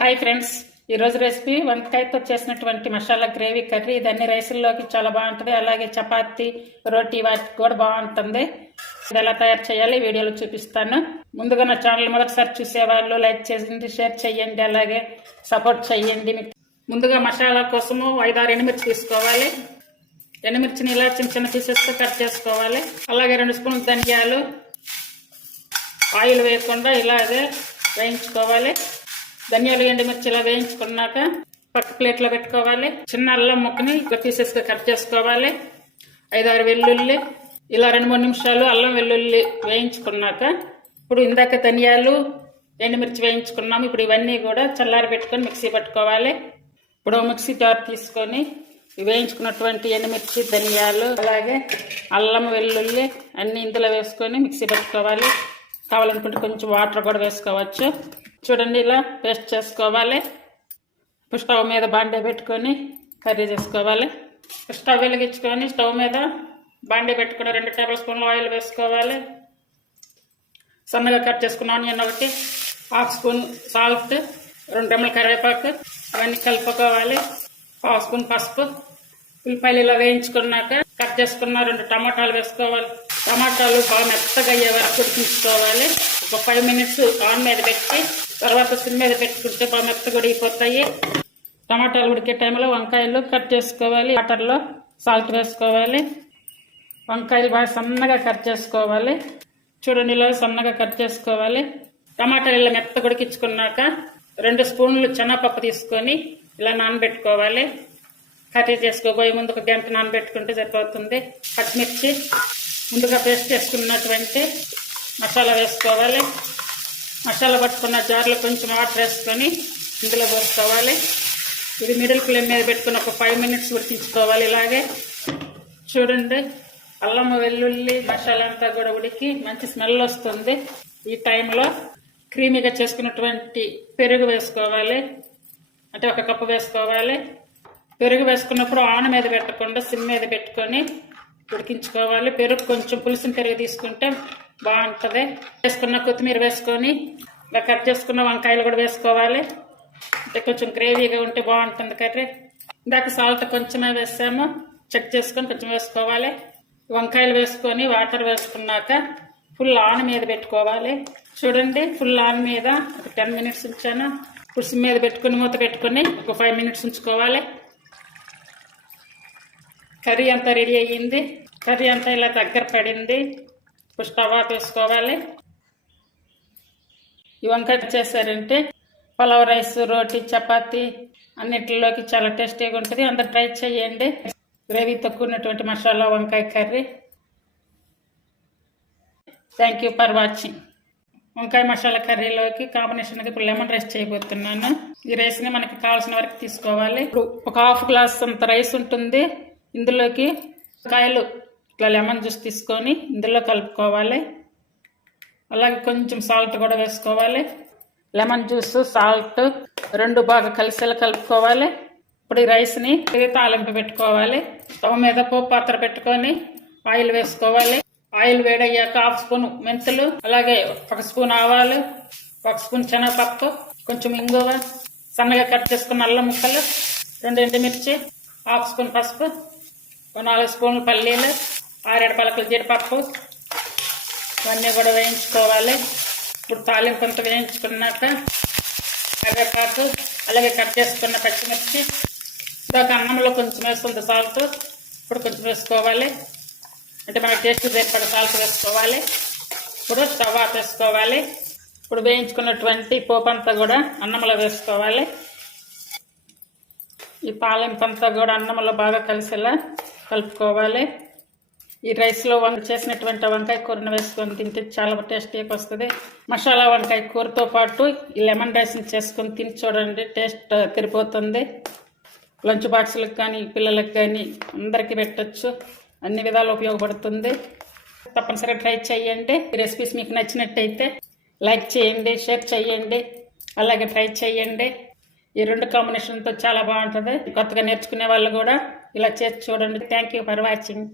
Hi friends, ఈరోజు recipe వంకాయతో చేసినటువంటి masala gravy curry. ఇది అన్ని రైసుల్లోకి చాలా బాగుంటుంది, అలాగే చపాతీ రోటీ వాటికి కూడా బాగుంటుంది. ఇది ఎలా తయారు చేయాలి వీడియోలో చూపిస్తాను. ముందుగా నా ఛానల్ మొదటిసారి చూసేవాళ్ళు లైక్ చేయండి, షేర్ చేయండి, అలాగే సపోర్ట్ చేయండి. ముందుగా మసాలా కోసము 5-6 ఎండుమిర్చి తీసుకోవాలి. ఎండుమిర్చిని ఇలా చిన్న చిన్న పీసెస్తో కట్ చేసుకోవాలి. అలాగే 2 స్పూన్లు ధనియాలు ఆయిల్ వేయకుండా ఇలాగే వేయించుకోవాలి. ధనియాలు ఎండుమిర్చి ఇలా వేయించుకున్నాక పక్క ప్లేట్లో పెట్టుకోవాలి. చిన్న అల్లం ముక్కని ఇలా పీసెస్గా కట్ చేసుకోవాలి. 5-6 వెల్లుల్లి ఇలా 2-3 నిమిషాలు అల్లం వెల్లుల్లి వేయించుకున్నాక ఇప్పుడు ఇందాక ధనియాలు ఎండుమిర్చి వేయించుకున్నాము. ఇప్పుడు ఇవన్నీ కూడా చల్లారి పెట్టుకొని మిక్సీ పట్టుకోవాలి. ఇప్పుడు మిక్సీ జార్ తీసుకొని వేయించుకున్నటువంటి ఎండుమిర్చి ధనియాలు అలాగే అల్లం వెల్లుల్లి అన్నీ ఇందులో వేసుకొని మిక్సీ పట్టుకోవాలి. కావాలనుకుంటే కొంచెం వాటర్ కూడా వేసుకోవచ్చు. చూడండి, ఇలా పేస్ట్ చేసుకోవాలి. స్టవ్ మీద బాండే పెట్టుకొని కర్రీ చేసుకోవాలి. స్టవ్ వెలిగించుకొని స్టవ్ మీద బాండే పెట్టుకొని 2 టేబుల్ స్పూన్లు ఆయిల్ వేసుకోవాలి. సన్నగా కట్ చేసుకున్న ఆనియన్ ఒకటి, 1/2 స్పూన్ సాల్ట్, 2 రెమ్మల కరివేపాకు అవన్నీ కలుపుకోవాలి. 1/2 స్పూన్ పసుపు, ఉల్లిపాయలు ఇలా వేయించుకున్నాక కట్ చేసుకున్న 2 టమాటాలు వేసుకోవాలి. టమాటాలు బాగా మెత్తగా అయ్యే వరకు ఉడికించుకోవాలి. ఒక 5 మినిట్స్ ఆన్ మీద పెట్టి తర్వాత సిమ్ మీద పెట్టుకుంటే బాగా మెత్తగా ఉడికిపోతాయి. టమాటాలు ఉడికే టైంలో వంకాయలు కట్ చేసుకోవాలి. వాటర్లో సాల్ట్ వేసుకోవాలి. వంకాయలు బాగా సన్నగా కట్ చేసుకోవాలి. చూడండి, ఇలా సన్నగా కట్ చేసుకోవాలి. టమాటాలు ఇలా మెత్తగా ఉడికించుకున్నాక 2 స్పూన్లు శనగపప్పు తీసుకొని ఇలా నానబెట్టుకోవాలి. కర్రీ చేసుకోబోయే ముందు 1 గంట నానబెట్టుకుంటే సరిపోతుంది. పచ్చిమిర్చి ముందుగా పేస్ట్ చేసుకున్నటువంటి మసాలా వేసుకోవాలి. మసాలా పట్టుకున్న జార్లో కొంచెం వాటర్ వేసుకొని ఇందులో పోసుకోవాలి. ఇది మిడిల్ ఫ్లేమ్ మీద పెట్టుకుని ఒక 5 మినిట్స్ ఉడికించుకోవాలి. ఇలాగే చూడండి, అల్లం వెల్లుల్లి మసాలా అంతా కూడా ఉడికి మంచి స్మెల్ వస్తుంది. ఈ టైంలో క్రీమీగా చేసుకున్నటువంటి పెరుగు వేసుకోవాలి. అంటే 1 కప్పు వేసుకోవాలి. పెరుగు వేసుకున్నప్పుడు ఆన్ మీద పెట్టకుండా సిమ్ మీద పెట్టుకొని ఉడికించుకోవాలి. పెరుగు కొంచెం పులుసుని పెరుగు తీసుకుంటే బాగుంటుంది. వేసుకున్న కొత్తిమీర వేసుకొని ఇలా కట్ చేసుకున్న వంకాయలు కూడా వేసుకోవాలి. అంటే కొంచెం గ్రేవీగా ఉంటే బాగుంటుంది కర్రీ. ఇందాక సాల్ట్ కొంచెమే వేసాము, చెక్ చేసుకొని కొంచెం వేసుకోవాలి. వంకాయలు వేసుకొని వాటర్ వేసుకున్నాక ఫుల్ ఆన్ మీద పెట్టుకోవాలి. చూడండి, ఫుల్ ఆన్ మీద ఒక 10 మినిట్స్ ఉంచాను. ఇప్పుడు సిమ్ మీద పెట్టుకుని మూత పెట్టుకొని ఒక 5 మినిట్స్ ఉంచుకోవాలి. కర్రీ అంతా రెడీ అయ్యింది. కర్రీ అంతా ఇలా దగ్గర పడింది. ఇప్పుడు స్టవ్ ఆఫ్ వేసుకోవాలి. ఈ వంకాయ చేశారంటే పలావ్ రైస్, రోటీ, చపాతీ అన్నిటిలోకి చాలా టేస్టీగా ఉంటుంది. అందరు ట్రై చేయండి. గ్రేవీ తక్కువ ఉన్నటువంటి మసాలా వంకాయ curry. Thank you for watching. వంకాయ మసాలా కర్రీలోకి కాంబినేషన్గా ఇప్పుడు లెమన్ రైస్ చేయబోతున్నాను. ఈ రైస్ని మనకి కావాల్సిన వరకు తీసుకోవాలి. ఇప్పుడు ఒక 1/2 గ్లాస్ అంత రైస్ ఉంటుంది. ఇందులోకి కాయలు ఇట్లా లెమన్ జ్యూస్ తీసుకొని ఇందులో కలుపుకోవాలి. అలాగే కొంచెం సాల్ట్ కూడా వేసుకోవాలి. లెమన్ జ్యూస్, సాల్ట్ 2 బాగా కలిసేలా కలుపుకోవాలి. ఇప్పుడు ఈ రైస్ని తాలింపు పెట్టుకోవాలి. స్టవ్ మీద పోపు పాత్ర పెట్టుకొని ఆయిల్ వేసుకోవాలి. ఆయిల్ వేడయ్యాక 1/2 స్పూన్ మెంతులు, అలాగే 1 స్పూన్ ఆవాలు, 1 స్పూన్ శనగపప్పు, కొంచెం ఇంగువ, సన్నగా కట్ చేసుకున్న అల్లం ముక్కలు, 2 ఎండుమిర్చి, 1/2 స్పూన్ పసుపు, 4 స్పూన్లు పల్లీలు, 6-7 పలకలు జీడిపప్పు ఇవన్నీ కూడా వేయించుకోవాలి. ఇప్పుడు తాలింపు అంతా వేయించుకున్నాక కరివేపాకు, అలాగే కట్ చేసుకున్న పచ్చిమిర్చి, ఇందాక అన్నంలో కొంచెం వేస్తుంది సాల్ట్, ఇప్పుడు కొంచెం వేసుకోవాలి. అంటే మనకి టేస్ట్ సరిపడ సాల్ట్ వేసుకోవాలి. ఇప్పుడు స్టవ్ ఆఫ్ వేసుకోవాలి. ఇప్పుడు వేయించుకున్నటువంటి పోపు అంతా కూడా అన్నంలో వేసుకోవాలి. ఈ తాలింపు అంతా కూడా అన్నంలో బాగా కలిసేలా కలుపుకోవాలి. ఈ రైస్లో చేసినటువంటి వంకాయ కూరను వేసుకొని తింటే చాలా టేస్టీగా వస్తుంది. మసాలా వంకాయ కూరతో పాటు ఈ లెమన్ రైస్ని చేసుకొని తిని చూడండి, టేస్ట్ తిరిగిపోతుంది. లంచ్ బాక్సులకు కానీ పిల్లలకు కానీ అందరికీ పెట్టచ్చు. అన్ని విధాలు ఉపయోగపడుతుంది. తప్పనిసరిగా ట్రై చేయండి. ఈ రెసిపీస్ మీకు నచ్చినట్టయితే లైక్ చేయండి, షేర్ చేయండి, అలాగే ట్రై చేయండి. ఈ 2 కాంబినేషన్తో చాలా బాగుంటుంది. కొత్తగా నేర్చుకునే వాళ్ళు కూడా ఇలా చేసి చూడండి. Thank you for watching.